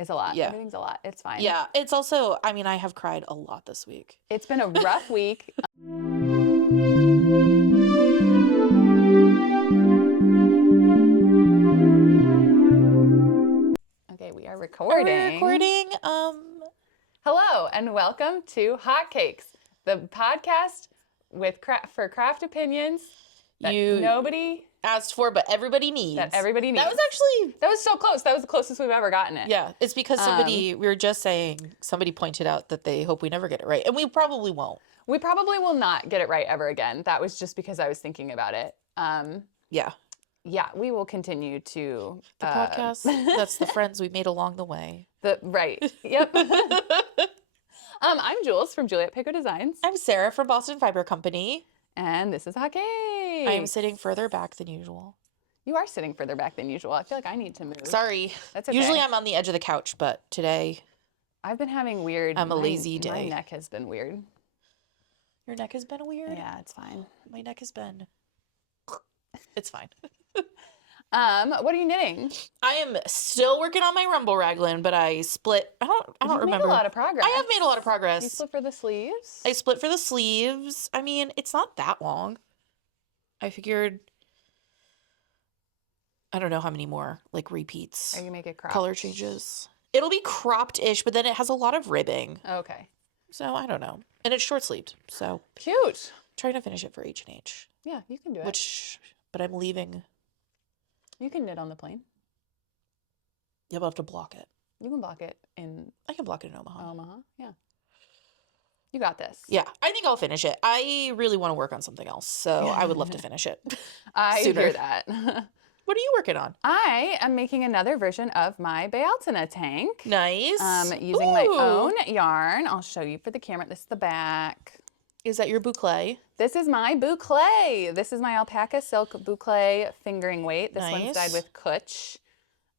is a lot. Yeah. Everything's a lot. It's fine. Yeah. It's also, I mean, I have cried a lot this week. It's been a rough week. Okay, we are recording. We're recording. Hello and welcome to Hotcakes, the podcast for craft opinions that nobody asked for, but everybody needs. That everybody needs. That was so close. That was the closest we've ever gotten it. Yeah, it's because we were just saying, somebody pointed out that they hope we never get it right, and we probably won't. We probably will not get it right ever again. That was just because I was thinking about it. Yeah. Yeah, we will continue to the podcast. That's the friends we made along the way. Right. Yep. I'm Jules from Juliette Pécaut Designs. I'm Sara from Boston Fiber Company. And this is Hotcakes. I am sitting further back than usual. You are sitting further back than usual. I feel like I need to move. Sorry. That's okay. Usually I'm on the edge of the couch, but today I've been having weird. I'm a lazy day. My neck has been weird. Your neck has been weird? Yeah, it's fine. My neck has been. It's fine. What are you knitting? I am still working on my Rumble Raglan, but I split. I don't remember. Made a lot of progress. I have made a lot of progress. You split for the sleeves? I split for the sleeves. I mean, it's not that long. I figured, I don't know how many more like repeats. Are you make it cropped? Color changes. It'll be cropped-ish, but then it has a lot of ribbing. Okay. So I don't know. And it's short-sleeved. So cute. Trying to finish it for H&H. Yeah, you can do it. But I'm leaving. You can knit on the plane. You'll have to block it. You can block it in... I can block it in Omaha. Omaha, yeah. You got this. Yeah, I think I'll finish it. I really want to work on something else, so I would love to finish it. I sooner. hear that. What are you working on? I am making another version of my Bealtaine tank. Nice. Using my own yarn. I'll show you for the camera. This is the back. Is that your Boucle? This is my Boucle. This is my Alpaca silk Boucle fingering weight. This one's dyed with Cutch.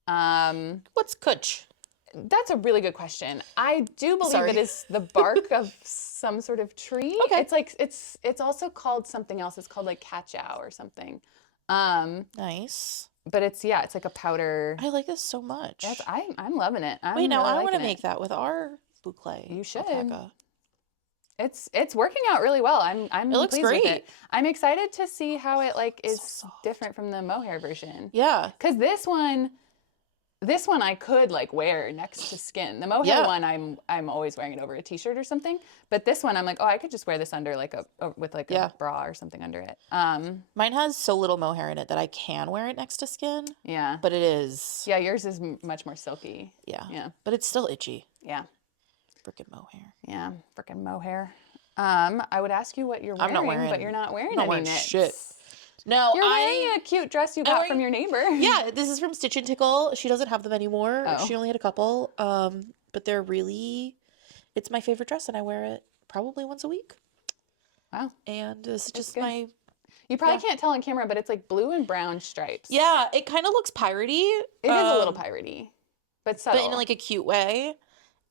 What's Cutch? That's a really good question. I do believe it is the bark of some sort of tree. Okay. It's like it's also called something else. It's called like cachao or something. Nice. But it's like a powder. I like this so much. I'm loving it. Wait, now I want to make that with our Boucle. You should. Alpaca. It's working out really well. I'm it looks pleased great. with it. I'm excited to see how it is so different from the mohair version. Yeah. Because this one I could like wear next to skin. The mohair one I'm always wearing it over a t-shirt or something. But this one I'm like, oh, I could just wear this under like with a bra or something under it. Mine has so little mohair in it that I can wear it next to skin. Yeah. But it is. Yeah, yours is much more silky. Yeah. Yeah. But it's still itchy. Yeah. Frickin' mohair. Yeah, frickin' mohair. I would ask you what you're wearing, I'm not wearing, but you're not wearing any knits. Shit. No, you're wearing a cute dress you got from your neighbor. Yeah, this is from Stitch and Tickle. She doesn't have them anymore. Oh. She only had a couple. But they're really, it's my favorite dress, and I wear it probably once a week. Wow. And this is just good. You probably can't tell on camera, but it's like blue and brown stripes. Yeah, it kind of looks piratey. It is a little piratey, but subtle. But in like a cute way.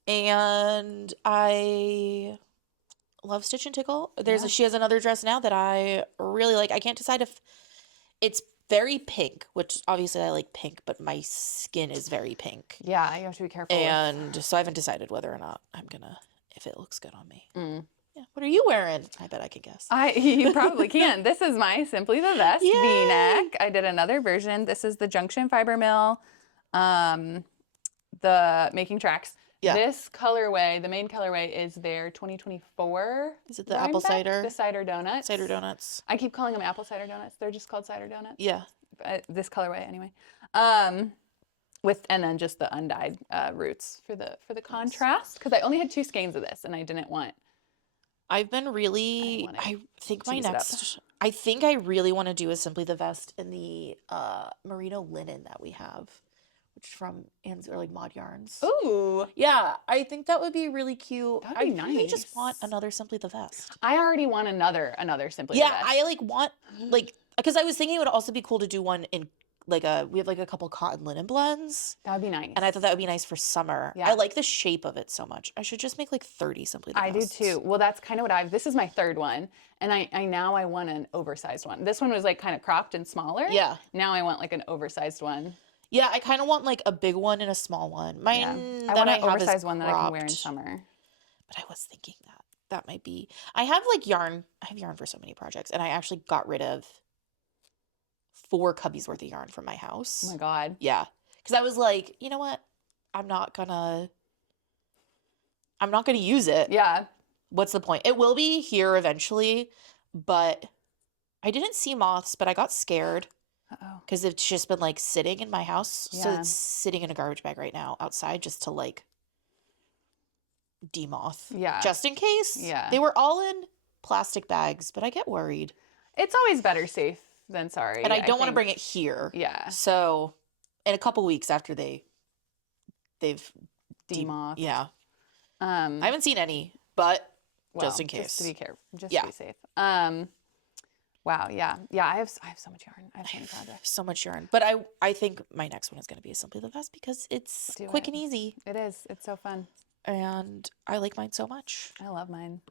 And I love Stitch and Tickle. She has another dress now that I really like. I can't decide if it's very pink, which obviously I like pink, but my skin is very pink. Yeah, you have to be careful. And so I haven't decided whether or not I'm gonna, if it looks good on me. Mm. Yeah. What are you wearing? I bet I can guess. You probably can. This is my Simply the Vest V-neck. I did another version. This is the Junction Fiber Mill, the Making Tracks. Yeah. This colorway, the main colorway, is their 2024. Is it the apple cider? The cider donuts. Cider donuts. I keep calling them apple cider donuts. They're just called cider donuts. Yeah. This colorway, anyway. And then just the undyed roots for the contrast, because I only had 2 skeins of this, and I didn't want. I've been really. I think I really want to do a Simply the Vest in the merino linen that we have. From or like Mod Yarns. Ooh. Yeah, I think that would be really cute. That'd be nice. Really just want another Simply the Vest. I already want another Simply the Vest. Yeah, I want because I was thinking it would also be cool to do one in we have like a couple cotton linen blends. That would be nice. And I thought that would be nice for summer. Yeah. I like the shape of it so much. I should just make like 30 Simply the Vests. I do too. Well, that's kind of what this is my 3rd one. And I want an oversized one. This one was like kind of cropped and smaller. Yeah. Now I want like an oversized one. Yeah, I kind of want like a big one and a small one. Mine I that want I an have is oversized one that I can wear in cropped. summer. But I was thinking that might be. I have like yarn. I have yarn for so many projects, and I actually got rid of 4 cubbies worth of yarn from my house. Oh my God. Yeah, because I was like, you know what? I'm not gonna use it. Yeah. What's the point? It will be here eventually, but I didn't see moths, but I got scared Uh-oh. because it's just been like sitting in my house. So Yeah. it's sitting in a garbage bag right now outside just to like demoth. Yeah. Just in case. Yeah. They were all in plastic bags, but I get worried. It's always better safe than sorry. And I don't want to bring it here. Yeah. So in a couple weeks after they've Demoth. Yeah. I I haven't seen any, but just in case. Just to be careful. Just to be safe. Wow. Yeah. Yeah. I have so much yarn. I have so many projects. So much yarn. But I think my next one is going to be a Simply the Vest because it's quick and easy. It is. It's so fun. And I like mine so much. I love mine.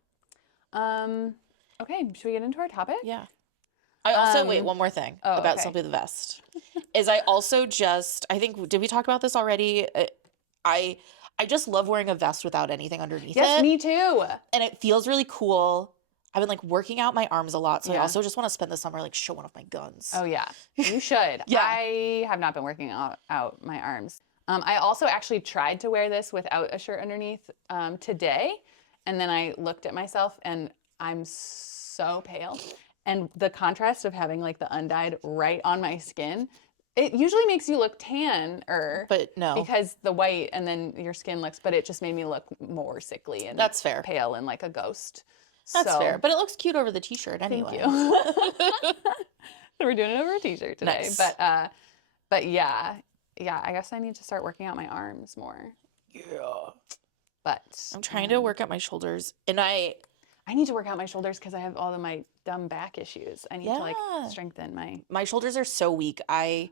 Okay. Should we get into our topic? Yeah. I also, wait, one more thing about Simply the Vest. Is I also I think, did we talk about this already? I just love wearing a vest without anything underneath it. Yes, me too. And it feels really cool. I've been like working out my arms a lot. So I also just want to spend the summer like showing off my guns. Oh yeah, you should. Yeah. I have not been working out my arms. I also actually tried to wear this without a shirt underneath today. And then I looked at myself and I'm so pale. And the contrast of having like the Undyed right on my skin, it usually makes you look tan-er. But no. Because the white and then your skin looks, but it just made me look more sickly and that's fair. Pale and like a ghost. That's fair. But it looks cute over the t-shirt anyway. Thank you. So we're doing it over a t-shirt today. Nice. But yeah, I guess I need to start working out my arms more. Yeah. But I'm trying to work out my shoulders, and I need to work out my shoulders because I have all of my dumb back issues. I need to like strengthen my shoulders are so weak. I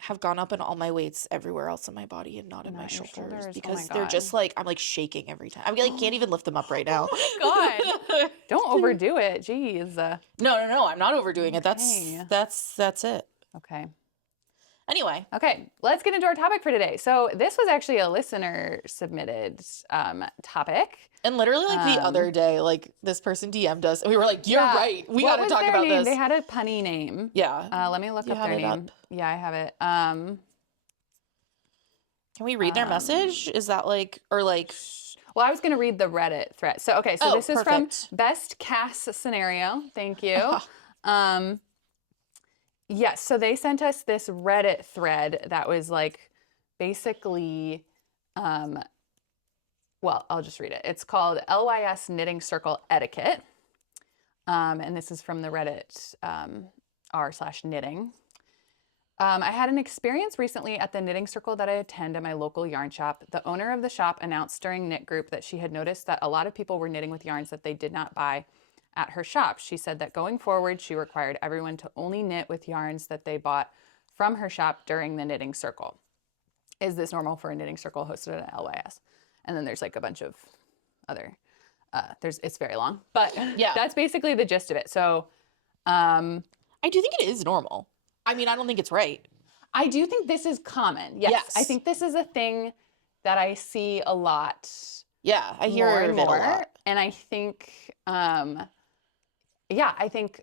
have gone up in all my weights everywhere else in my body and not in my shoulders because they're just like, I'm like shaking every time. I like can't even lift them up right now. Oh my God. Don't overdo it. Jeez. No. I'm not overdoing it. That's it. Okay. Anyway. Okay. Let's get into our topic for today. So this was actually a listener submitted topic. And literally like the other day, like this person DM'd us and we were like, you're right. We got to talk about this. They had a punny name. Yeah. Let me look up their name. Yeah, I have it. Can we read their message? Is that like, or like... Well, I was going to read the Reddit thread. So, okay. So this is from Best Cass Scenario. Thank you. Yes. So they sent us this Reddit thread that was like basically... well, I'll just read it. It's called LYS Knitting Circle Etiquette. And this is from the Reddit r/knitting. I had an experience recently at the knitting circle that I attend at my local yarn shop. The owner of the shop announced during knit group that she had noticed that a lot of people were knitting with yarns that they did not buy at her shop. She said that going forward, she required everyone to only knit with yarns that they bought from her shop during the knitting circle. Is this normal for a knitting circle hosted at LYS? And then there's like a bunch of other, it's very long, but yeah, that's basically the gist of it. So, I do think it is normal. I mean, I don't think it's right. I do think this is common. Yes. I think this is a thing that I see a lot. Yeah. I hear it a lot. And I think, I think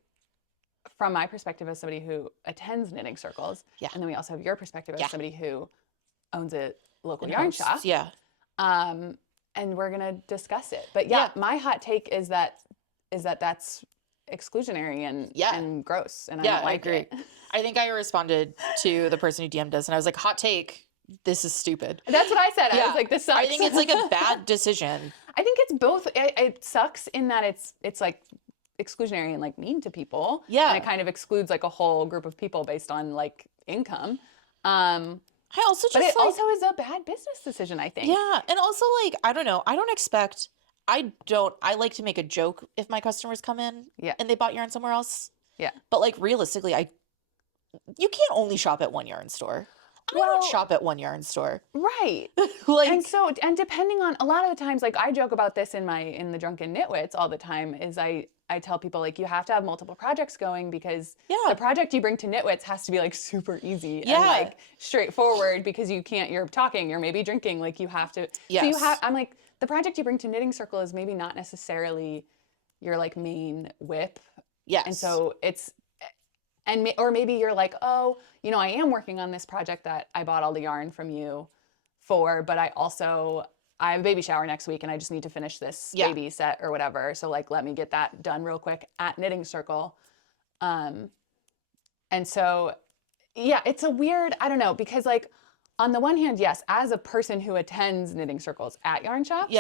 from my perspective as somebody who attends knitting circles, and then we also have your perspective as somebody who owns a local yarn shop. Yeah. And we're going to discuss it. But my hot take is that that's exclusionary and gross. And I don't like agree. it. I think I responded to the person who DM'd us and I was like, hot take, this is stupid. That's what I said. I was like, this sucks. I think it's like a bad decision. I think it's both. It sucks in that it's like exclusionary and like mean to people. Yeah. And it kind of excludes like a whole group of people based on like income. I also just, but it also is a bad business decision, I think. Yeah. And also, like, I don't know. I like to make a joke if my customers come in and they bought yarn somewhere else. Yeah. But, like, realistically, you can't only shop at one yarn store. I don't shop at one yarn store. Right. And depending on, a lot of the times, like, I joke about this in the Drunken Knitwits all the time, is I I tell people, like, you have to have multiple projects going because Yeah. the project you bring to Knitwits has to be, like, super easy Yeah. and, like, straightforward because you're talking, you're maybe drinking, like, you have to. Yes. So I'm like, the project you bring to Knitting Circle is maybe not necessarily your, like, main WIP. Yes. And so or maybe you're like, oh, you know, I am working on this project that I bought all the yarn from you for, but I have a baby shower next week and I just need to finish this baby set or whatever. So, like, let me get that done real quick at Knitting Circle. And so, yeah, it's a weird, I don't know, because, like, on the one hand, yes, as a person who attends knitting circles at yarn shops,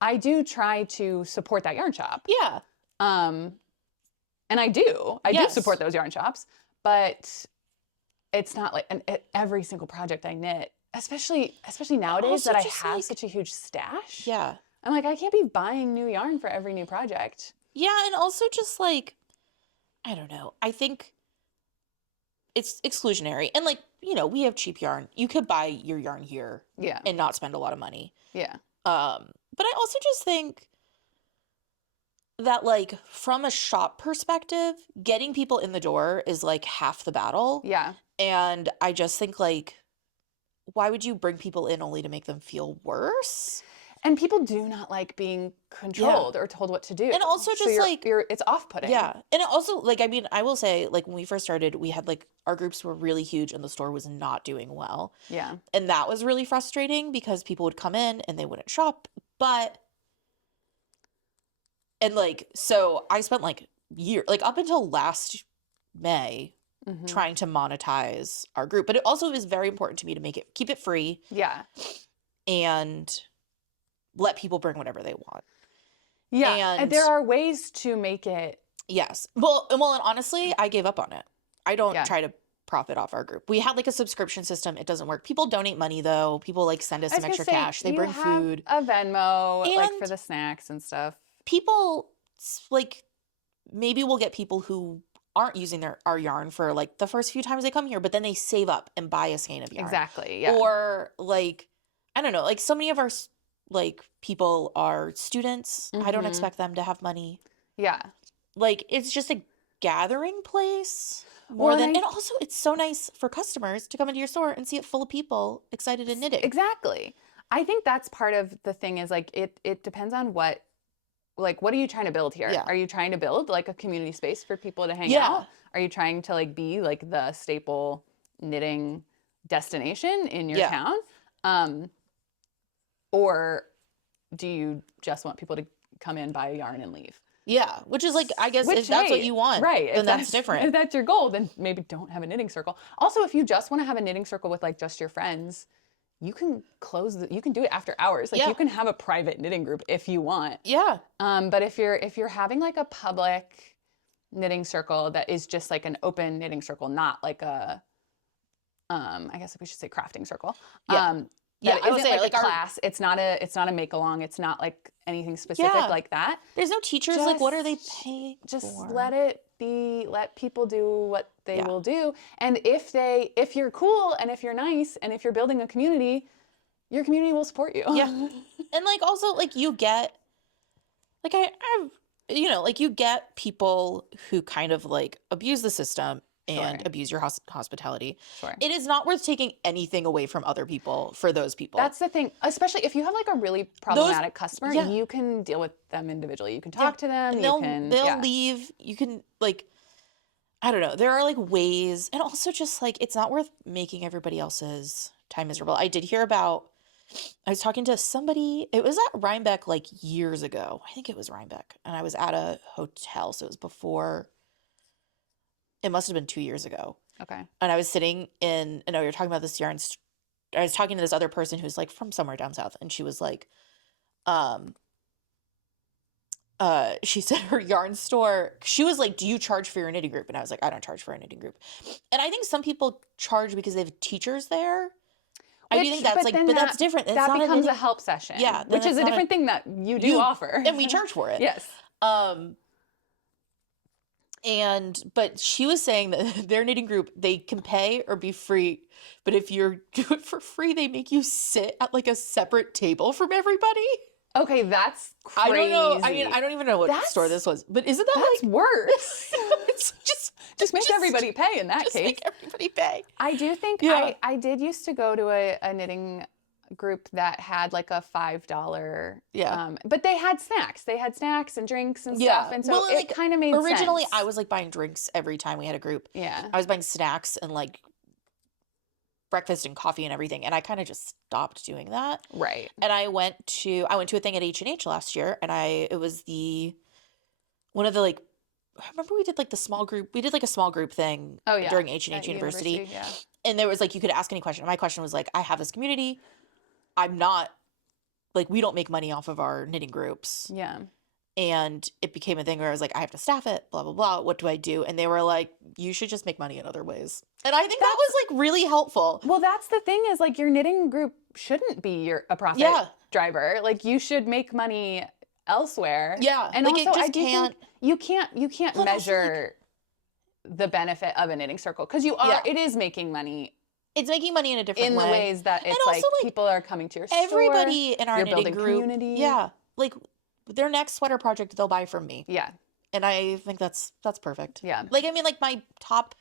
I do try to support that yarn shop. Yeah. And I do support those yarn shops, but it's not like every single project I knit, especially nowadays that I have such a huge stash. Yeah. I'm like, I can't be buying new yarn for every new project. Yeah, and also just, like, I don't know. I think it's exclusionary. And, like, you know, we have cheap yarn. You could buy your yarn here and not spend a lot of money. Yeah. But I also just think that, like, from a shop perspective, getting people in the door is, like, half the battle. Yeah. And I just think, like, why would you bring people in only to make them feel worse? And people do not like being controlled or told what to do. And also just, it's off-putting. Yeah. And it also, like, I mean, I will say, like, when we first started, we had, like, our groups were really huge and the store was not doing well. Yeah. And that was really frustrating because people would come in and they wouldn't shop. And, like, so I spent, like, up until last May trying to monetize our group. But it also is very important to me to keep it free. Yeah. And let people bring whatever they want. Yeah. And there are ways to make it. Yes. Well, and honestly, I gave up on it. I don't try to profit off our group. We had, like, a subscription system. It doesn't work. People donate money, though. People, like, send us some extra cash. They bring food. A Venmo, like, for the snacks and stuff. People, like, maybe we'll get people who aren't using our yarn for, like, the first few times they come here, but then they save up and buy a skein of yarn. Exactly, yeah. Or, like, I don't know, like, so many of our, like, people are students. I don't expect them to have money. Yeah. Like, it's just a gathering place and also it's so nice for customers to come into your store and see it full of people excited in knitting. Exactly. I think that's part of the thing is, like, it depends on what are you trying to build here? Yeah. Are you trying to build, like, a community space for people to hang out? Are you trying to, like, be, like, the staple knitting destination in your town? Or do you just want people to come in, buy a yarn, and leave? Yeah, which is, like, I guess if that's what you want, then that's different. If that's your goal, then maybe don't have a knitting circle. Also, if you just want to have a knitting circle with, like, just your friends, you can you can do it after hours. Like, you can have a private knitting group if you want. Yeah. But if you're having, like, a public knitting circle that is just, like, an open knitting circle, not like a I guess we should say crafting circle. I would say, like, a class. It's not a make along. It's not, like, anything specific like that. There's no teachers. Like, what are they paying Just for? let people do what they will do. And if you're cool and if you're nice and if you're building a community, your community will support you. Yeah. And, like, also, like, you get, like, I've, you know, like, you get people who kind of, like, abuse the system and abuse your hospitality. Sure. It is not worth taking anything away from other people for those people. That's the thing. Especially if you have, like, a really problematic customer, you can deal with them individually. You can talk to them. And they'll leave. You can, like, I don't know. There are, like, ways. And also just, like, it's not worth making everybody else's time miserable. I did hear about, I was talking to somebody. It was at Rhinebeck, like, years ago. I think it was Rhinebeck. And I was at a hotel. So it was before. It must have been 2 years ago. Okay. And I was sitting in, we were talking about this yarn. I was talking to this other person who's, like, from somewhere down south. And she was like, she said her yarn store, she was like, do you charge for your knitting group? And I was like, I don't charge for a knitting group. And I think some people charge because they have teachers there. I do think that's, like, but that's different. That becomes a help session. Yeah. Which is a different thing that you do offer. And we charge for it. Yes. But she was saying that their knitting group, they can pay or be free. But if you do it for free, they make you sit at, like, a separate table from everybody. Okay, that's crazy. I don't know. I mean, I don't even know what store this was, but isn't that that's worse? It's just make everybody pay in that case. Make everybody pay. I do think I did used to go to a knitting group that had like a $5 but they had snacks. They had snacks and drinks and stuff. And so it kind of made sense. Originally I was like buying drinks every time we had a group. Yeah. I was buying snacks and like breakfast and coffee and everything, and I kind of just stopped doing that. Right. And I went to a thing at H&H last year, and it was one of the like, I remember we did like a small group thing during H&H University. Yeah. And there was like, you could ask any question. My question was like, I have this community. I'm not like, we don't make money off of our knitting groups. Yeah. And it became a thing where I was like, I have to staff it, blah, blah, blah. What do I do? And they were like, you should just make money in other ways. And I think that was like really helpful. Well, that's the thing is like your knitting group shouldn't be a profit driver. Like you should make money elsewhere. Yeah. And like also it just can't. You can't measure the benefit of a knitting circle because it is making money. It's making money in a different way. In the ways that it's like people are coming to your store. Everybody in our knitting group. Community. Yeah. Like their next sweater project they'll buy from me. Yeah. And I think that's perfect. Yeah. Like, I mean, like my top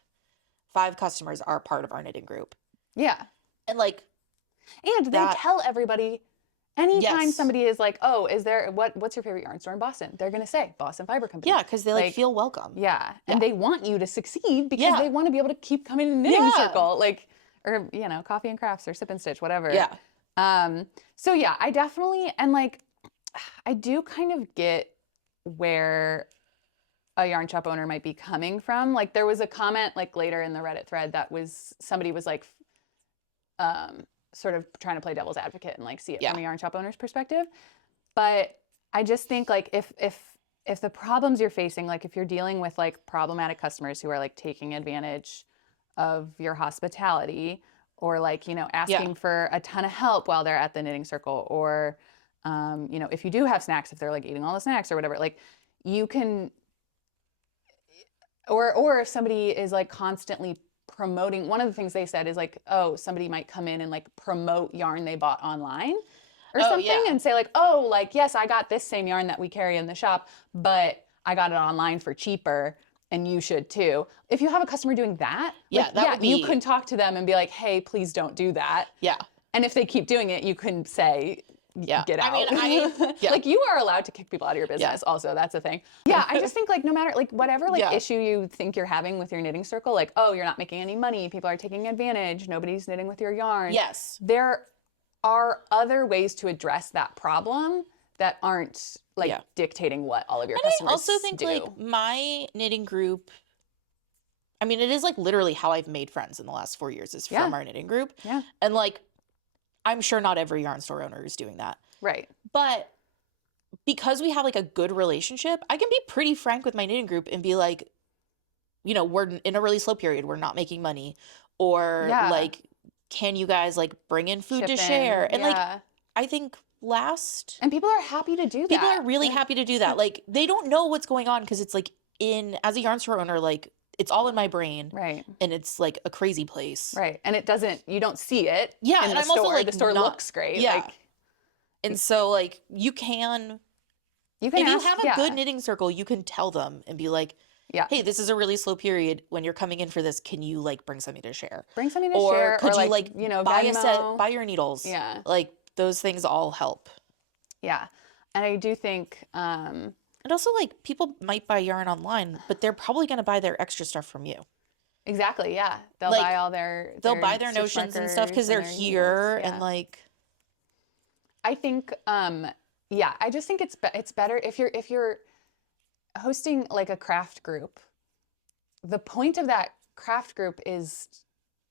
5 customers are part of our knitting group. Yeah. And like. And they tell everybody anytime somebody is like, oh, what's your favorite yarn store in Boston? They're going to say Boston Fiber Company. Yeah. Because they like feel welcome. Yeah. And they want you to succeed because they want to be able to keep coming to knitting circle. Like, or, you know, coffee and crafts or sip and stitch, whatever. Yeah. So yeah, I definitely, and like, I do kind of get where a yarn shop owner might be coming from. Like there was a comment like later in the Reddit thread that somebody was like, sort of trying to play devil's advocate and like see it from a yarn shop owner's perspective. But I just think like if the problems you're facing, like if you're dealing with like problematic customers who are like taking advantage of your hospitality or like, you know, asking for a ton of help while they're at the knitting circle or, you know, if you do have snacks, if they're like eating all the snacks or whatever, like you can, or if somebody is like constantly promoting, one of the things they said is like, oh, somebody might come in and like promote yarn they bought online or something and say like, oh, like, yes, I got this same yarn that we carry in the shop, but I got it online for cheaper. And you should too. If you have a customer doing that, you can talk to them and be like, hey, please don't do that. Yeah. And if they keep doing it, you can say, get out. I mean, like you are allowed to kick people out of your business also. That's a thing. Yeah. I just think like no matter like whatever like issue you think you're having with your knitting circle, like, oh, you're not making any money. People are taking advantage. Nobody's knitting with your yarn. Yes. There are other ways to address that problem that aren't like dictating what all of your customers do. I also think like my knitting group, I mean, it is like literally how I've made friends in the last 4 years is from our knitting group. Yeah. And like, I'm sure not every yarn store owner is doing that. Right. But because we have like a good relationship, I can be pretty frank with my knitting group and be like, you know, we're in a really slow period. We're not making money. Or like, can you guys like bring in food to share? And like, I think and people are happy to do that. People are really happy to do that. Like they don't know what's going on because it's like as a yarn store owner, like it's all in my brain. Right. And it's like a crazy place. Right. And you don't see it. Yeah. In and the I'm store. also like the store looks great. Yeah. Like, and so like if you have a good knitting circle, you can tell them and be like, hey, this is a really slow period. When you're coming in for this, can you like bring something to share? Bring something to share. Or could you like you know, buy Venmo. a set, buy your needles. Yeah. Like those things all help. Yeah. And I do think and also like people might buy yarn online, but they're probably going to buy their extra stuff from you. Exactly. Yeah. They'll buy all their buy their notions and stuff because they're here and like. I think I just think it's better if you're hosting like a craft group. The point of that craft group is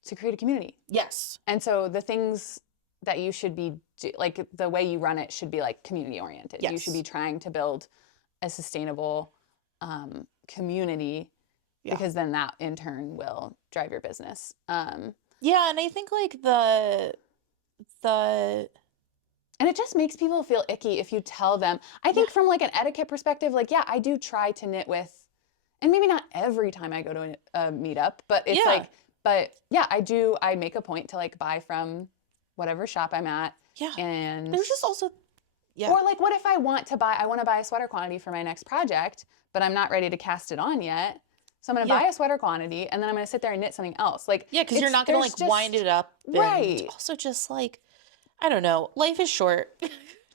to create a community. Yes. And so the things that you should be like the way you run it should be like community oriented. Yes. You should be trying to build a sustainable community because then that in turn will drive your business. And I think like the and it just makes people feel icky if you tell them. I think from like an etiquette perspective, like I do try to knit with, and maybe not every time I go to a meetup, but it's I make a point to like buy from whatever shop I'm at. Yeah. And there's just also Yeah. Or like, what if I want to buy a sweater quantity for my next project, but I'm not ready to cast it on yet. So I'm going to buy a sweater quantity and then I'm going to sit there and knit something else. Like, yeah, because you're not going to like wind it up. Right. And also just like, I don't know, life is short.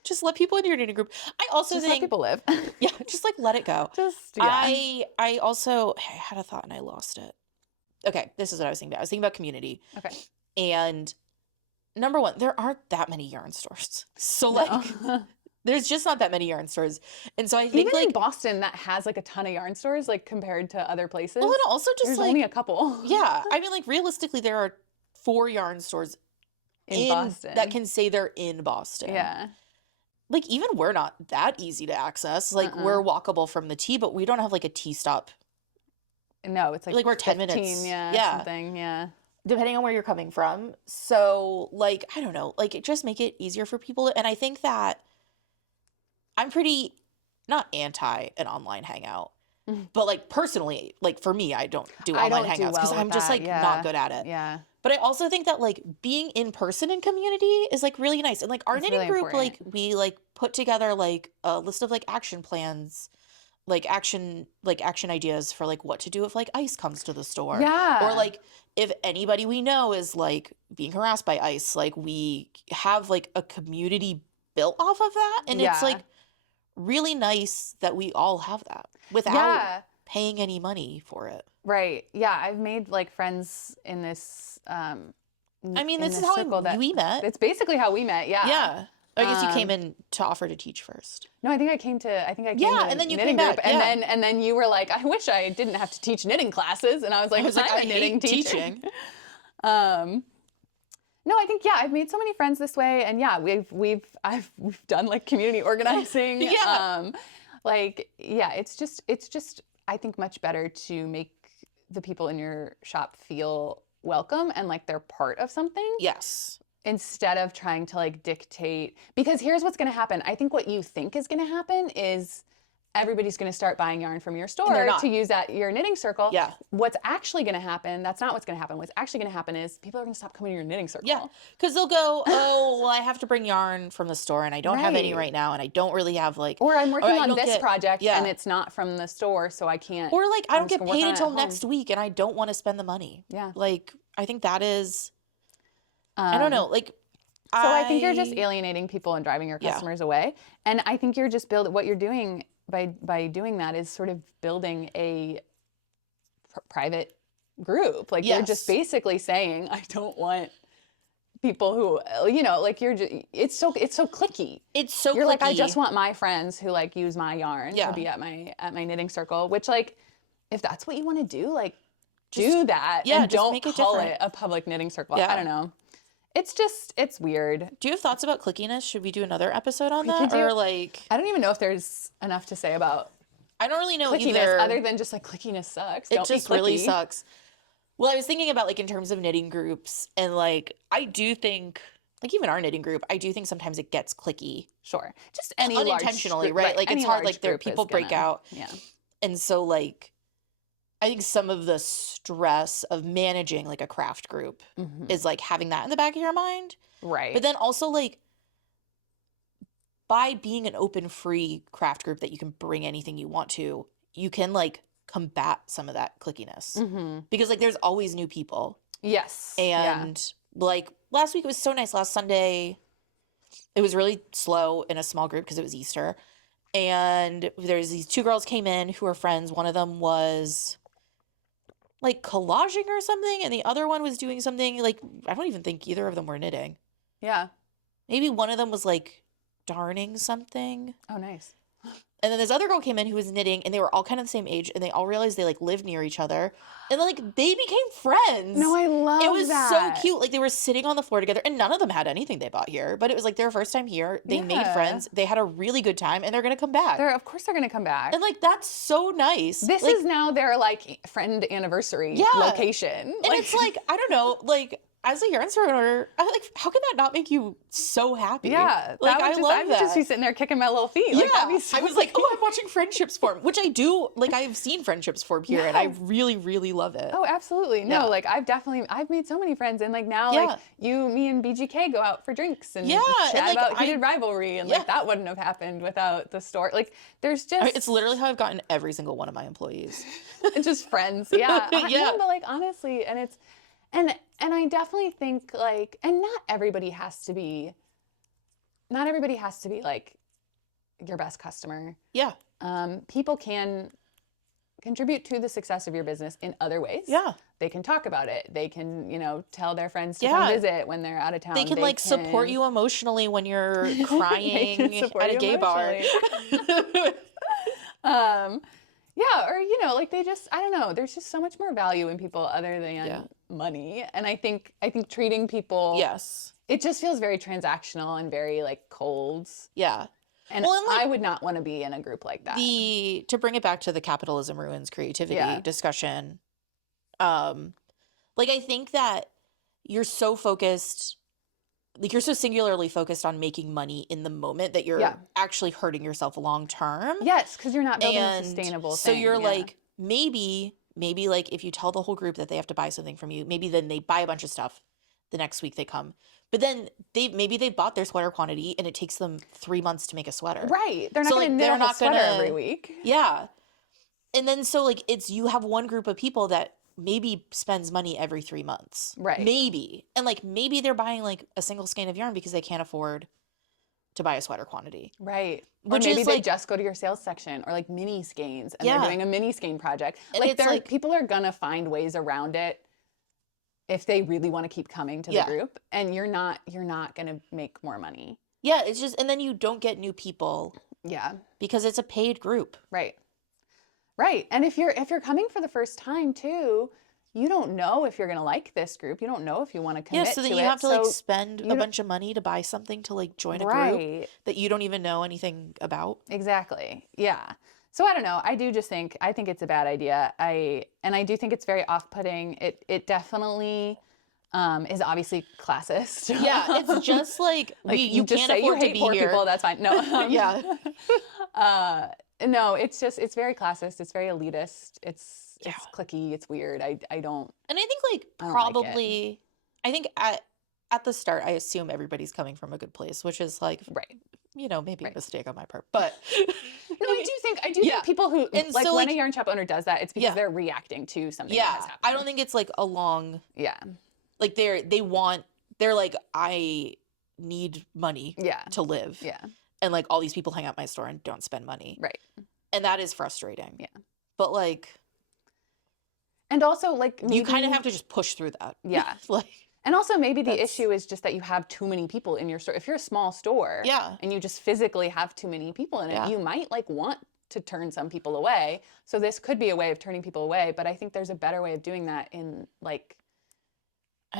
Just let people into your knitting group. I also just think let people live. yeah, just like let it go. Yeah. I also had a thought and I lost it. Okay, this is what I was thinking about. I was thinking about community. Okay. And number one, there aren't that many yarn stores. So like there's just not that many yarn stores. And so I think even like in Boston that has like a ton of yarn stores, like compared to other places. well, and also just there's like only a couple. Yeah. I mean like realistically there are 4 yarn stores in Boston that can say they're in Boston. Yeah. Like even we're not that easy to access. Like we're walkable from the tea, but we don't have like a tea stop. No, it's like we're 10 15, minutes. Yeah. Something. Yeah. Depending on where you're coming from. So like, I don't know, like it just make it easier for people. And I think that I'm pretty not anti an online hangout, but like personally, like for me, I don't do online hangouts because I'm just like not good at it. Yeah. But I also think that like being in person in community is like really nice. And like our knitting group, important. Like we like put together like a list of like action plans, like action ideas for like what to do if like ice comes to the store. Yeah. Or like if anybody we know is like being harassed by ice, like we have like a community built off of that. And it's like really nice that we all have that without paying any money for it. Right. Yeah. I've made like friends in this I mean, this is how we met. It's basically how we met. Yeah. Yeah. I guess you came in to offer to teach first. No, I think I came to and then you came back. And then you were like, I wish I didn't have to teach knitting classes. And I was like, I'm a knitting teacher. Teaching. No, I think I've made so many friends this way, and we've done like community organizing. It's just I think much better to make the people in your shop feel welcome and like they're part of something. Yes. Instead of trying to like dictate, because here's what's going to happen. I think what you think is going to happen is everybody's going to start buying yarn from your store to use at your knitting circle. Yeah. What's actually going to happen, that's not what's going to happen. What's actually going to happen is people are going to stop coming to your knitting circle. Yeah. Because they'll go, oh, well, I have to bring yarn from the store and I don't have any right now and I don't really have like... Or I'm working on this project and it's not from the store, so I can't... Or like, I don't get paid until next week and I don't want to spend the money. Yeah. Like, I think that is... I don't know, like... So I think you're just alienating people and driving your customers away. And I think you're just what you're doing by doing that is sort of building a private group. Like you're just basically saying, I don't want people who, like you're just, it's so cliquey. It's so you're cliquey. Like, I just want my friends who like use my yarn to be at my knitting circle, which like, if that's what you want to do, like do that and don't call it a public knitting circle. Yeah. I don't know. It's weird. Do you have thoughts about clickiness? Should we do another episode on that? Or like... I don't even know if there's enough to say about I don't really know clickiness either. Other than just like clickiness sucks. It just really sucks. Well, I was thinking about like in terms of knitting groups and like I do think like even our knitting group, I do think sometimes it gets clicky. Sure. Just any unintentionally, right? Like it's hard, like there people break out. Yeah. And so like I think some of the stress of managing like a craft group is like having that in the back of your mind. Right. But then also like by being an open, free craft group that you can bring anything you want to, you can like combat some of that clickiness. Because like there's always new people. Yes. And like last week it was so nice. Last Sunday it was really slow in a small group because it was Easter. And there's these 2 girls came in who are friends. One of them was like collaging or something, and the other one was doing something like I don't even think either of them were knitting. Yeah. Maybe one of them was like darning something. Oh, nice. And then this other girl came in who was knitting, and they were all kind of the same age, and they all realized they like lived near each other, and like they became friends. No, I love it. Was that. So cute. Like they were sitting on the floor together, and none of them had anything they bought here, but it was like their first time here. They made friends. They had a really good time, and they're gonna come back. Of course, they're gonna come back. And like that's so nice. This is now their like friend anniversary location. And it's like I don't know, like as a yarn store owner, I'm like, how can that not make you so happy? Yeah. Like, I love I would just be sitting there kicking my little feet. Yeah. Like, that'd be so I was like, oh, I'm watching Friendships form, which I do. Like, I've seen Friendships form here, and I really, really love it. Oh, absolutely. No, like, I've made so many friends, and like now, like, me and BGK go out for drinks and chat like, about heated rivalry, and like, that wouldn't have happened without the store. Like, there's just... It's literally how I've gotten every single one of my employees. Just friends. Yeah. No, but like, honestly, and it's... And I definitely think, like, and not everybody has to be like your best customer. Yeah. People can contribute to the success of your business in other ways. Yeah. They can talk about it. They can, tell their friends to come visit when they're out of town. They can support you emotionally when you're crying at a gay bar. Yeah, or, like they just, I don't know, there's just so much more value in people other than money. And I think treating people, it just feels very transactional and very like cold. Yeah. And I would not want to be in a group like that. To bring it back to the capitalism ruins creativity discussion, like I think that you're so focused, like you're so singularly focused on making money in the moment that you're actually hurting yourself long term. Yes, because you're not building a sustainable thing. So you're like, maybe like if you tell the whole group that they have to buy something from you, maybe then they buy a bunch of stuff the next week they come. But then they bought their sweater quantity and it takes them 3 months to make a sweater. Right. They're not going to knit a sweater every week. Yeah. And then so like you have one group of people that maybe spends money every 3 months. Right. Maybe. And like maybe they're buying like a single skein of yarn because they can't afford to buy a sweater quantity. Right. Or maybe they just go to your sales section or like mini skeins and they're doing a mini skein project. And like people are going to find ways around it if they really want to keep coming to the group, and you're not going to make more money. Yeah, it's just, and then you don't get new people. Yeah. Because it's a paid group. Right. Right. And if you're coming for the first time too, you don't know if you're going to like this group. You don't know if you want to commit to it. Yeah, so then you have to like spend a bunch of money to buy something to like join a group that you don't even know anything about. Exactly. Yeah. So I don't know. I think it's a bad idea. I do think it's very off-putting. It definitely is obviously classist. Yeah, it's just like you just can't afford to be poor here. People, that's fine. No. Yeah. No, it's very classist. It's very elitist. It's cliquey. It's weird. I don't. And I think like probably, I think at the start, I assume everybody's coming from a good place, which is like maybe a mistake on my part, but no, I do think people who when a yarn shop owner does that, it's because they're reacting to something that has happened. I don't think it's like a long like they're like, I need money to live. Yeah. And like all these people hang out my store and don't spend money. Right. And that is frustrating. Yeah. But like, and also like you kind of have to just push through that. Yeah. And also maybe the issue is just that you have too many people in your store. If you're a small store and you just physically have too many people in it, you might like want to turn some people away. So this could be a way of turning people away, but I think there's a better way of doing that in like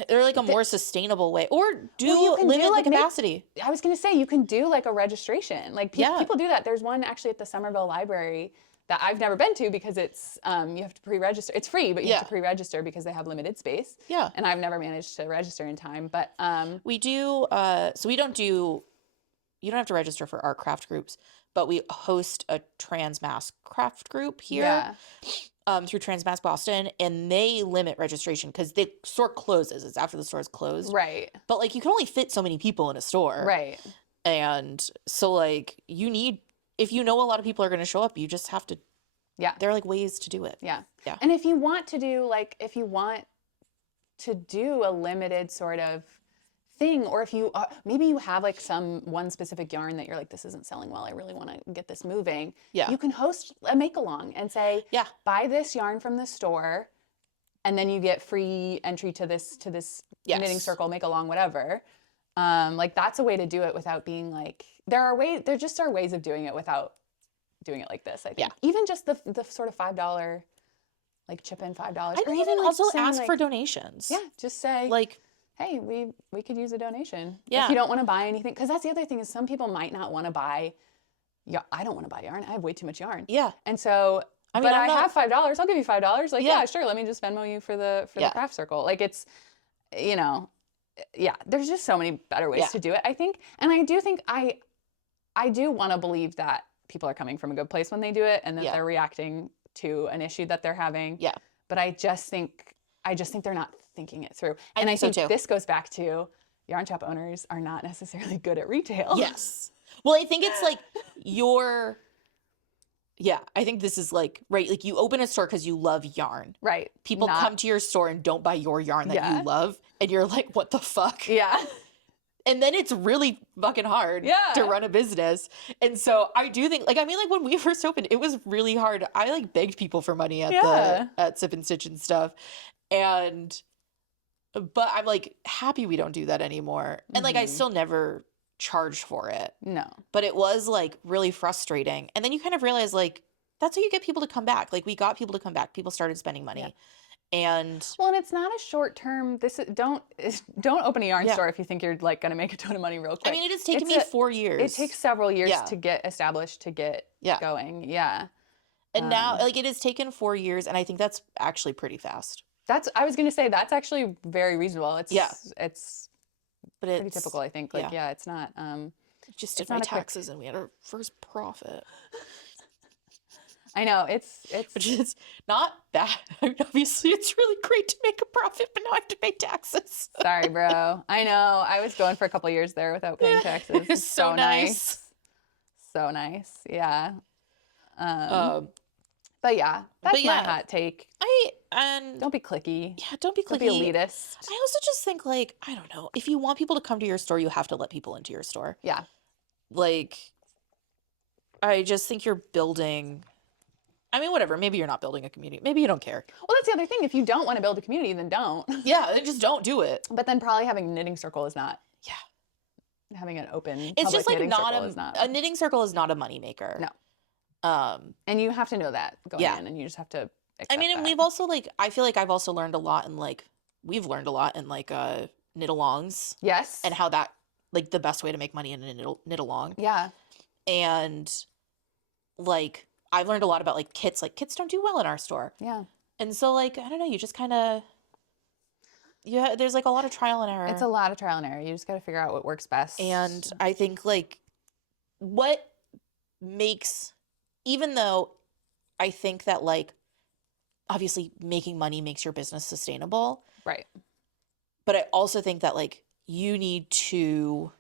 or like a more sustainable way, or limit the capacity. I was going to say you can do like a registration. Like people do that. There's one actually at the Somerville Library that I've never been to because it's you have to pre-register. It's free, but you have to pre-register because they have limited space. Yeah. And I've never managed to register in time. But we do so we don't do, you don't have to register for our craft groups, but we host a Transmass craft group here through Transmass Boston, and they limit registration because the store closes. It's after the store is closed. Right. But like you can only fit so many people in a store. Right. And so like if you know a lot of people are going to show up, you just have to, there are like ways to do it. Yeah. Yeah. And if you want to do a limited sort of thing, or if you, maybe you have like one specific yarn that you're like, this isn't selling well, I really want to get this moving. Yeah. You can host a make-along and say, buy this yarn from the store, and then you get free entry to this knitting circle, make-along, whatever. Like that's a way to do it without being like, there just are ways of doing it without doing it like this, I think. Yeah. Even just the sort of $5, like chip in $5. Or even also ask for donations. Yeah, just say like, hey, we could use a donation. Yeah. If you don't want to buy anything, because that's the other thing is some people might not want to buy, I don't want to buy yarn. I have way too much yarn. Yeah. And so, I have $5. I'll give you $5. Like, yeah, sure. Let me just Venmo you for the craft circle. Like it's, yeah, there's just so many better ways to do it, I think. And I do think I do want to believe that people are coming from a good place when they do it and that they're reacting to an issue that they're having. Yeah. But I just think they're not thinking it through. And I think this goes back to yarn shop owners are not necessarily good at retail. Yes. Well, I think it's like I think this is like, right, like you open a store because you love yarn. Right. People come to your store and don't buy your yarn that you love. And you're like, what the fuck? Yeah. And then it's really fucking hard to run a business. And so I do think, like, I mean, like when we first opened, it was really hard. I like begged people for money at Sip and Stitch and stuff. But I'm like happy we don't do that anymore. And like, I still never charged for it. No. But it was like really frustrating. And then you kind of realize like, that's how you get people to come back. Like we got people to come back. People started spending money. Yeah. And it's not a short term. Don't open a yarn store if you think you're like going to make a ton of money real quick. I mean, it has taken me 4 years. It takes several years to get established, to get going. Yeah. And now, like, it has taken 4 years, and I think that's actually pretty fast. I was going to say that's actually very reasonable. It's pretty typical, I think. Like, it's not. Just did my taxes, and we had our first profit. I know it's which is not bad. I mean, obviously, it's really great to make a profit, but now I have to pay taxes. Sorry, bro. I know. I was going for a couple of years there without paying taxes. It's so nice. So nice. Yeah. But yeah, that's my hot take. Don't be cliquey. Yeah, don't be cliquey. Don't be elitist. I also just think like, I don't know, if you want people to come to your store, you have to let people into your store. Yeah. Like, I just think you're building. I mean, whatever. Maybe you're not building a community. Maybe you don't care. Well, that's the other thing. If you don't want to build a community, then don't. Yeah, then just don't do it. But then probably having a knitting circle is not. Yeah. Having an open. It's just like not a knitting circle is not a moneymaker. No. And you have to know that going in, and you just have to. I mean, and we've also like. I feel like I've also learned a lot in like. We've learned a lot in like knit-alongs. Yes. And how that like the best way to make money in a knit-along. Yeah. And like. I've learned a lot about like kits. Like kits don't do well in our store. Yeah. And so like, I don't know, you just kind of, there's like a lot of trial and error. It's a lot of trial and error. You just got to figure out what works best. And I think like what makes, even though I think that like, obviously making money makes your business sustainable. Right. But I also think that like you need to,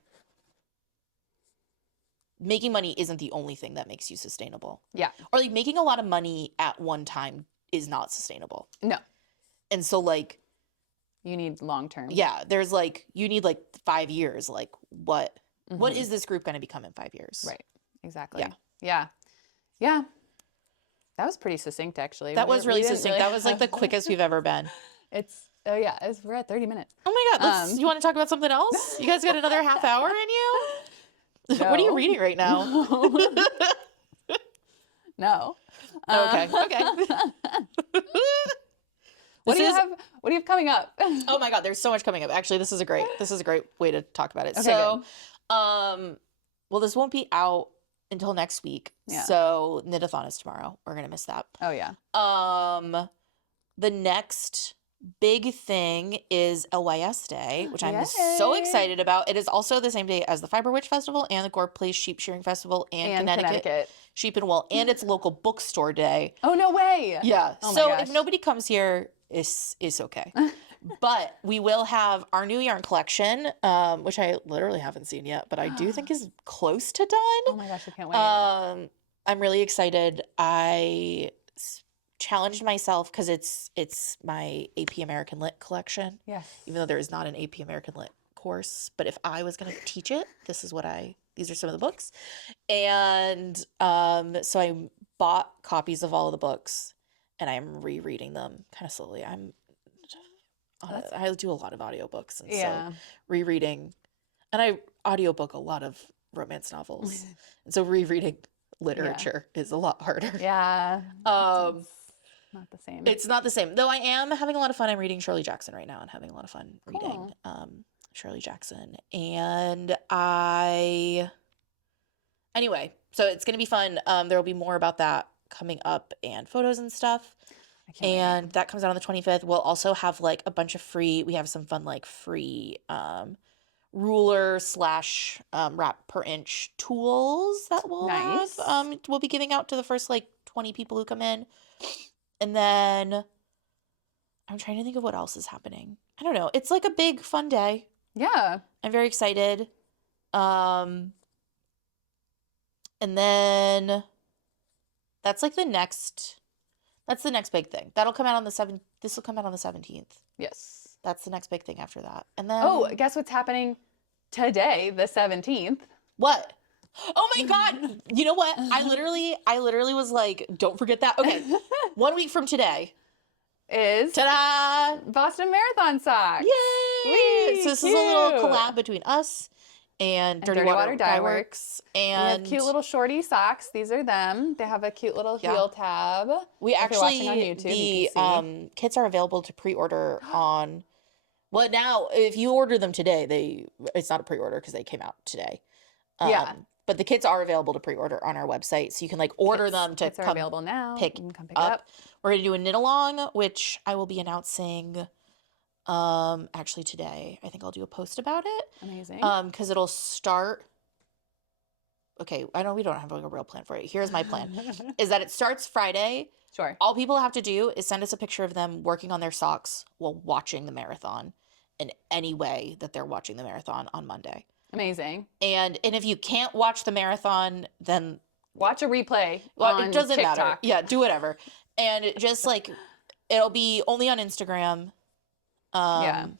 making money isn't the only thing that makes you sustainable. Yeah. Or like making a lot of money at one time is not sustainable. No. And so like. You need long term. Yeah. There's like, you need like 5 years. Like what is this group going to become in 5 years? Right. Exactly. Yeah. Yeah. That was pretty succinct actually. That was really succinct. That was like the quickest we've ever been. We're at 30 minutes. Oh my God. You want to talk about something else? You guys got another half hour in you? No. What are you reading right now? No. Okay. What do you have coming up? Oh my God, there's so much coming up. Actually, this is a great way to talk about it. Okay, so, well, this won't be out until next week. Yeah. So, Knit-a-thon is tomorrow. We're gonna miss that. Oh yeah. The next big thing is LYS Day, which I'm so excited about. It is also the same day as the Fiber Witch Festival and the Gore Place Sheep Shearing Festival and Connecticut Sheep and Wool, and it's local bookstore day. Oh, no way. Yeah. Oh so if nobody comes here, it's okay. But we will have our new yarn collection, which I literally haven't seen yet, but I do think is close to done. Oh my gosh, I can't wait. I'm really excited. I challenged myself because it's my AP American Lit collection. Yes. Even though there is not an AP American Lit course, but if I was going to teach it, these are some of the books. And so I bought copies of all of the books and I'm rereading them kind of slowly. I do a lot of audiobooks, and so rereading, and I audiobook a lot of romance novels. And so rereading literature is a lot harder. Yeah. Not the same. It's not the same. Though I am having a lot of fun. I'm reading Shirley Jackson right now and having a lot of fun reading Shirley Jackson. And anyway, so it's going to be fun. There will be more about that coming up and photos and stuff. And that comes out on the 25th. We'll also have like a bunch of we have some fun like free ruler / wrap per inch tools that we'll be giving out to the first like 20 people who come in. And then I'm trying to think of what else is happening. I don't know. It's like a big fun day. Yeah. I'm very excited. And then that's like the next big thing. That'll come out on the 7th. This will come out on the 17th. Yes. That's the next big thing after that. And then guess what's happening today, the 17th? What? Oh my God. You know what? I literally was like, don't forget that. Okay. 1 week from today is ta-da! Boston Marathon socks. Yay! So this is a little collab between us and Dirty Water Dye Works. And we have cute little shorty socks. These are them. They have a cute little heel tab. We actually, on YouTube, the kits are available to pre-order on, well, now, if you order them today, it's not a pre-order because they came out today. But the kits are available to pre-order on our website, so you can like order them to come available now. Pick up. We're gonna do a knit along, which I will be announcing. Actually today, I think I'll do a post about it. Amazing. Because it'll start. Okay, I know we don't have like a real plan for it. Here's my plan: is that it starts Friday. Sure. All people have to do is send us a picture of them working on their socks while watching the marathon, in any way that they're watching the marathon on Monday. Amazing. And if you can't watch the marathon, then watch a replay. It doesn't TikTok. matter. Yeah, do whatever. And just like it'll be only on Instagram. And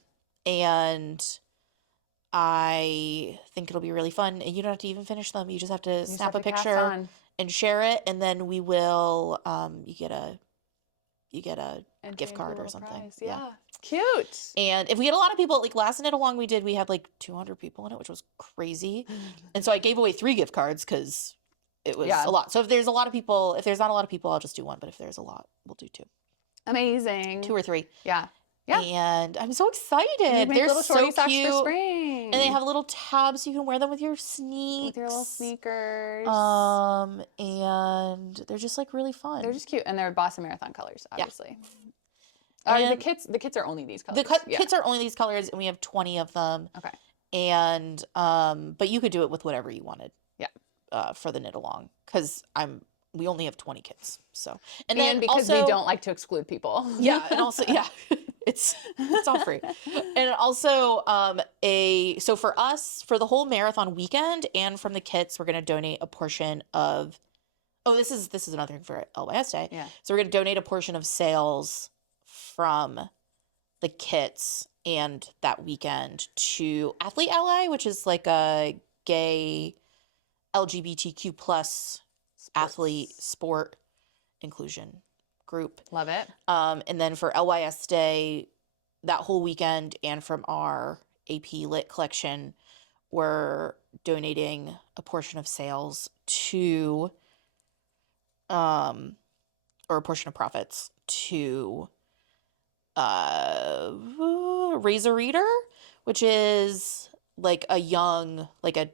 I think it'll be really fun. And you don't have to even finish them. You just have to snap a picture and share it, and then we will you get a gift card or something. Prize. Yeah. Cute. And if we get a lot of people, like last knit along we did, we had like 200 people in it, which was crazy. And so I gave away 3 gift cards because it was a lot. So if there's not a lot of people, I'll just do 1. But if there's a lot, we'll do 2. Amazing. 2 or 3. Yeah. Yeah. And I'm so excited. They're little so socks cute. For spring. And they have little tabs so you can wear them with your sneaks. With your little sneakers. And they're just like really fun. They're just cute. And they're Boston Marathon colors, obviously. Yeah. The kits are only these colors. The kits are only these colors, and we have 20 of them. Okay. And but you could do it with whatever you wanted. Yeah. For the knit along, because we only have 20 kits. So and then because we don't like to exclude people. Yeah, and also it's all free. And also so for us, for the whole marathon weekend and from the kits, we're going to donate a portion of this is another thing for LYS Day. Yeah. So we're going to donate a portion of sales from the kits and that weekend to Athlete Ally, which is like a gay LGBTQ plus athlete sport inclusion group. Love it. And then for LYS Day, that whole weekend, and from our AP Lit collection, we're donating a portion of sales to, or a portion of profits to, Raise a Reader, which is like a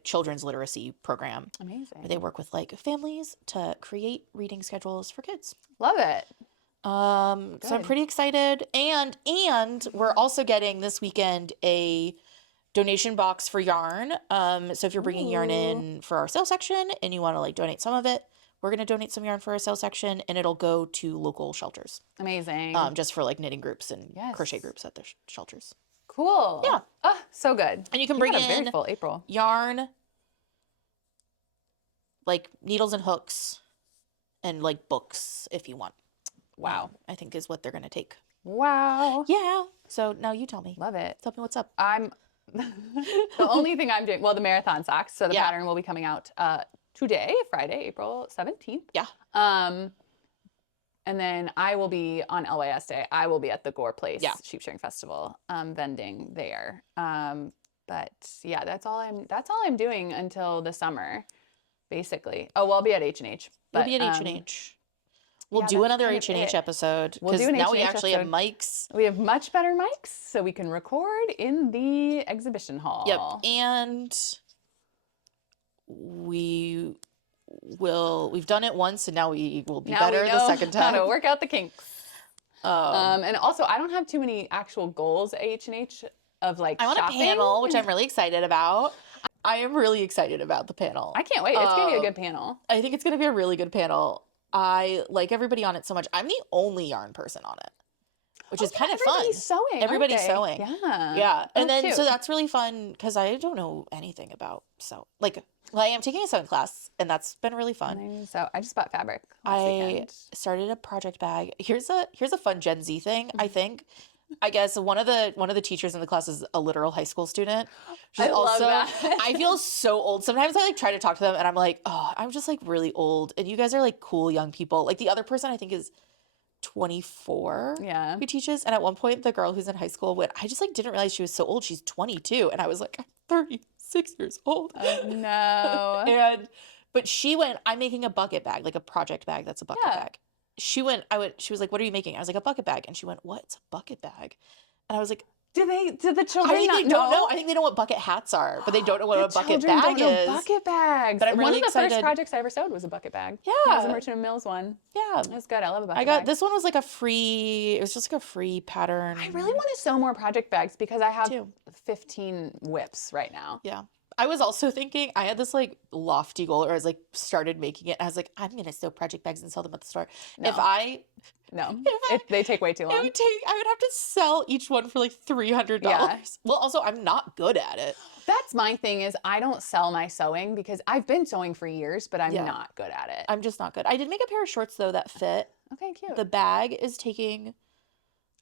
children's literacy program. Amazing. Where they work with like families to create reading schedules for kids. Love it. So I'm pretty excited. And we're also getting this weekend a donation box for yarn. So if you're bringing yarn in for our sale section and you want to like donate some of it, we're going to donate some yarn for our sale section, and it'll go to local shelters. Amazing. Just for like knitting groups and crochet groups at their shelters. Cool. Yeah. Oh, so good. And you can bring in very full April yarn, like needles and hooks, and like books if you want. Wow. I think is what they're going to take. Wow. Yeah. So now you tell me. Love it. Tell me what's up. The only thing I'm doing, the marathon socks. So the pattern will be coming out today, Friday, April 17th. Yeah. And then I will be on LYS Day. I will be at the Gore Place Sheep Shearing Festival, vending there. But yeah, that's all I'm doing until the summer, basically. Oh, well, I'll be at H&H. We'll be at H&H. We'll do another H&H episode. We'll do an now H&H we actually have episode. mics. We have much better mics, so we can record in the exhibition hall. Yep. And we've done it once, and now we will be better the second time. How to work out the kinks. And also, I don't have too many actual goals at H&H of like I want shopping. a panel, which I'm really excited about. I am really excited about the panel. I can't wait. It's going to be a good panel. I think it's going to be a really good panel. I like everybody on it so much. I'm the only yarn person on it, which is kind of fun. Everybody's sewing. Everybody's sewing. Yeah. Yeah. And then, cute. so that's really fun because I don't know anything about sew. Like, I am taking a sewing class, and that's been really fun. So I just bought fabric I last weekend. started a project bag. Here's a fun Gen Z thing, I think. I guess one of the teachers in the class is a literal high school student. She's I love that. I feel so old. Sometimes I like try to talk to them and I'm like, oh, I'm just like really old. And you guys are like cool young people. Like the other person I think is 24. Yeah. Who teaches. And at one point the girl who's in high school went, I just like didn't realize she was so old. She's 22. And I was like, I'm 36 years old. Oh no. But she went, I'm making a bucket bag, like a project bag that's a bucket bag. She was like, what are you making? I was like, a bucket bag. And she went, what's a bucket bag? And I was like, do the children I think not they don't know. I think they know what bucket hats are, but they don't know what a bucket bag is. Bucket bags. But I'm really one of the excited. first projects I ever sewed was a bucket bag. Yeah. It was a Merchant of Mills one. Yeah. It was good. I love a bucket bag. This one was like it was just like a free pattern. I really want to sew more project bags because I have too. 15 whips right now. Yeah. I was also thinking, I had this like lofty goal, or I was like started making it. And I was like, I'm going to sew project bags and sell them at the store. No. They take way too long. I would have to sell each one for like $300. Yeah. Well, also I'm not good at it. That's my thing is I don't sell my sewing because I've been sewing for years, but I'm not good at it. I'm just not good. I did make a pair of shorts though that fit. Okay, cute. The bag is taking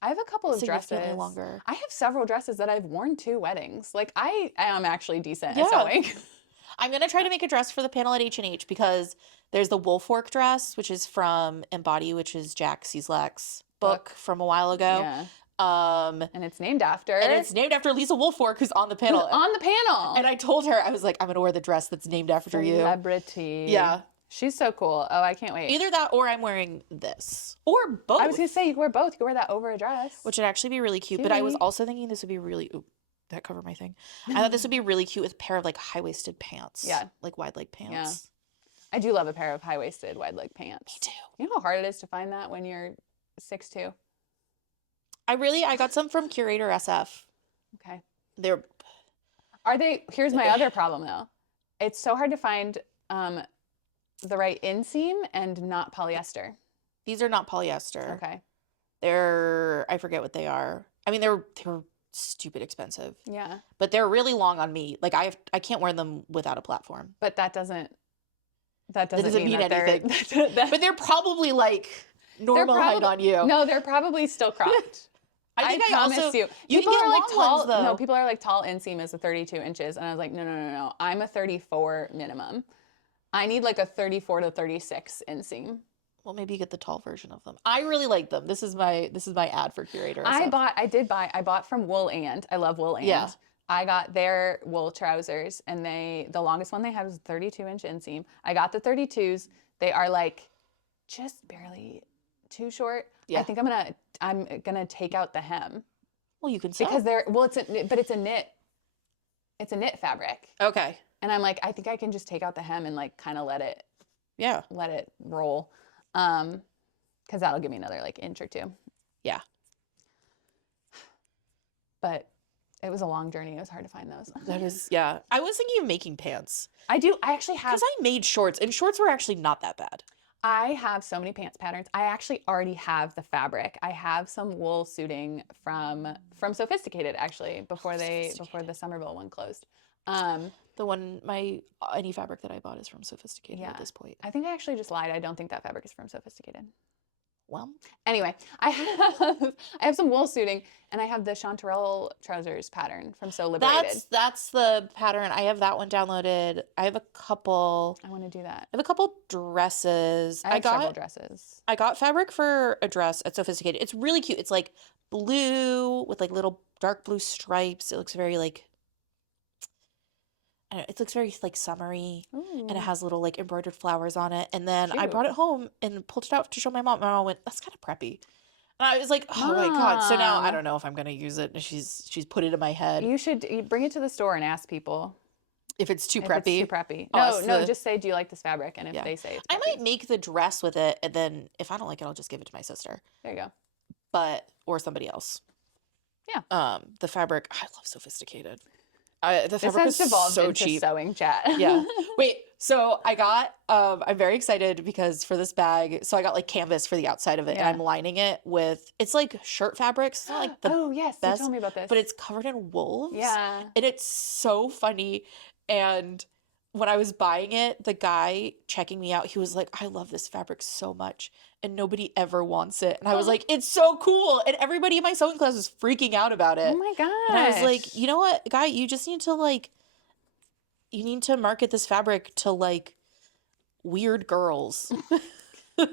I have a couple of dresses. Longer. I have several dresses that I've worn to weddings. Like I am actually decent at sewing. I'm going to try to make a dress for the panel at H&H because there's the wolf work dress, which is from Embody, which is Jack Cieslak's book from a while ago. Yeah. And it's named after Lisa Wolfork, who's on the panel. And I told her, I was like, I'm going to wear the dress that's named after you. Celebrity. Yeah. She's so cool. Oh, I can't wait. Either that or I'm wearing this. Or both. I was going to say, you could wear both. You could wear that over a dress. Which would actually be really cute. But I was also thinking this would be really... Ooh, that covered my thing. I thought this would be really cute with a pair of like high-waisted pants. Yeah. Like wide leg pants. Yeah. I do love a pair of high-waisted wide leg pants. Me too. You know how hard it is to find that when you're 6'2"? I got some from Curator SF. Okay. Here's my other problem though. It's so hard to find the right inseam and not polyester. These are not polyester. Okay. I forget what they are. I mean, they're stupid expensive. Yeah. But they're really long on me. Like I can't wear them without a platform. But that doesn't mean anything. But they're probably like normal height on you. No, they're probably still cropped. I promise you. You can get like tall ones, though. No, people are like tall inseam is a 32 inches. And I was like, no. I'm a 34 minimum. I need like a 34 to 36 inseam. Well, maybe you get the tall version of them. I really like them. This is my ad for Curator. I bought from Wool and. I love Wool and. Yeah. I got their wool trousers and the longest one they had was 32-inch inseam. I got the 32s. They are like just barely too short. Yeah. I think I'm gonna take out the hem. Well, you can sew. Because it's a knit. It's a knit fabric. Okay. And I'm like, I think I can just take out the hem and like kind of let it roll. Because that'll give me another like inch or two. Yeah. But it was a long journey. It was hard to find those. That is, yeah. I was thinking of making pants. I actually have. Because I made shorts, and shorts were actually not that bad. I have so many pants patterns. I actually already have the fabric. I have some wool suiting from Sophisticated actually before the Somerville one closed. Any fabric that I bought is from Sophisticated at this point. I think I actually just lied. I don't think that fabric is from Sophisticated. Well, anyway, I have some wool suiting, and I have the Chanterelle trousers pattern from So Liberated. That's the pattern. I have that one downloaded. I have a couple. I want to do that. I have a couple dresses. I got several dresses. I got fabric for a dress at Sophisticated. It's really cute. It's like blue with like little dark blue stripes. It looks very like. It looks very like summery. Ooh. And it has little like embroidered flowers on it. And then I brought it home and pulled it out to show my mom. My mom went, "That's kind of preppy." And I was like, "Oh my God." So now I don't know if I'm going to use it. She's put it in my head. You bring it to the store and ask people if it's too preppy. It's too preppy. No, just say, "Do you like this fabric?" And if they say it's preppy. I might make the dress with it, and then if I don't like it, I'll just give it to my sister. There you go. or somebody else. Yeah. The fabric, I love sophisticated. The This fabric has was devolved so into cheap. sewing chat. Yeah. Wait, so I got, I'm very excited because for this bag, so I got like canvas for the outside of it and I'm lining it with, it's like shirt fabric. It's not like the oh, yes. best, You told me about this. but it's covered in wolves. Yeah. And it's so funny. And when I was buying it, the guy checking me out, he was like, I love this fabric so much and nobody ever wants it. And I was like, it's so cool. And everybody in my sewing class was freaking out about it. Oh my gosh. And I was like, you know what, guy, you just need to like, you need to market this fabric to like weird girls.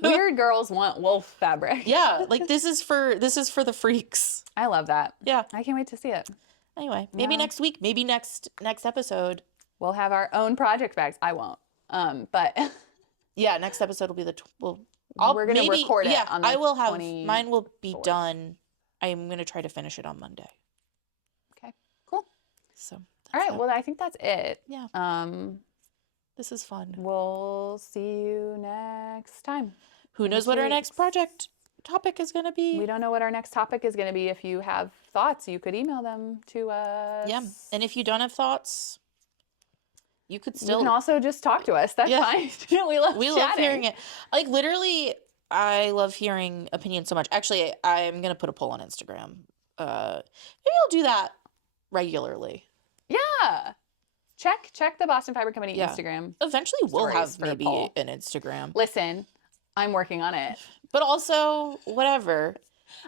Weird girls want wolf fabric. Yeah, like this is for the freaks. I love that. Yeah. I can't wait to see it. Anyway, maybe next week, maybe next episode. We'll have our own project bags. I won't. But yeah, next episode will be we're gonna record it. Yeah, on the I will have 24th. Mine will be done. I'm gonna try to finish it on Monday. Okay, cool. So all right. Well, I think that's it. Yeah. This is fun. We'll see you next time. Who knows what our next project topic is going to be? We don't know what our next topic is going to be. If you have thoughts, you could email them to us. Yeah. And if you don't have thoughts, you could still. You can also just talk to us. That's fine. We love hearing it. Like literally, I love hearing opinions so much. Actually, I'm going to put a poll on Instagram. Maybe I'll do that regularly. Yeah. Check the Boston Fiber Company Instagram. Eventually we'll have maybe an Instagram. Listen, I'm working on it. But also, whatever.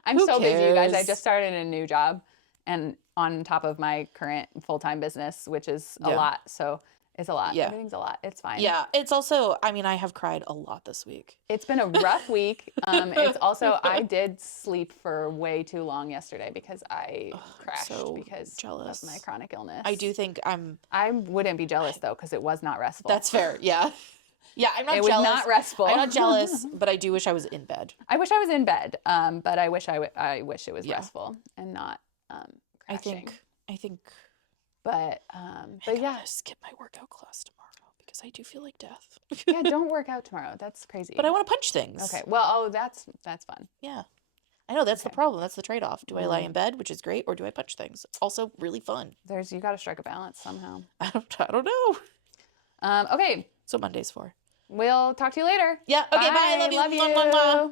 I'm so busy, you guys. I just started a new job and on top of my current full-time business, which is a lot. So it's a lot. Yeah. Everything's a lot. It's fine. Yeah. It's also, I mean, I have cried a lot this week. It's been a rough week. It's also, I did sleep for way too long yesterday because I crashed because of my chronic illness. I do think I wouldn't be jealous though because it was not restful. That's fair. Yeah. Yeah, I'm not jealous. It was not restful. I'm not jealous, but I do wish I was in bed. I wish I was in bed, but I wish it was restful and not crashing. I think. But I'm yeah. gonna skip my workout class tomorrow because I do feel like death. Yeah, don't work out tomorrow. That's crazy. But I want to punch things. Okay. Well, that's fun. Yeah. I know that's the problem. That's the trade-off. Do I lie in bed, which is great, or do I punch things? Also really fun. You got to strike a balance somehow. I don't know. Okay. So Monday's for. We'll talk to you later. Yeah. Okay. Bye. Love you. Love you. Mwah, mwah, mwah.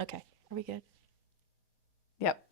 Okay. Are we good? Yep.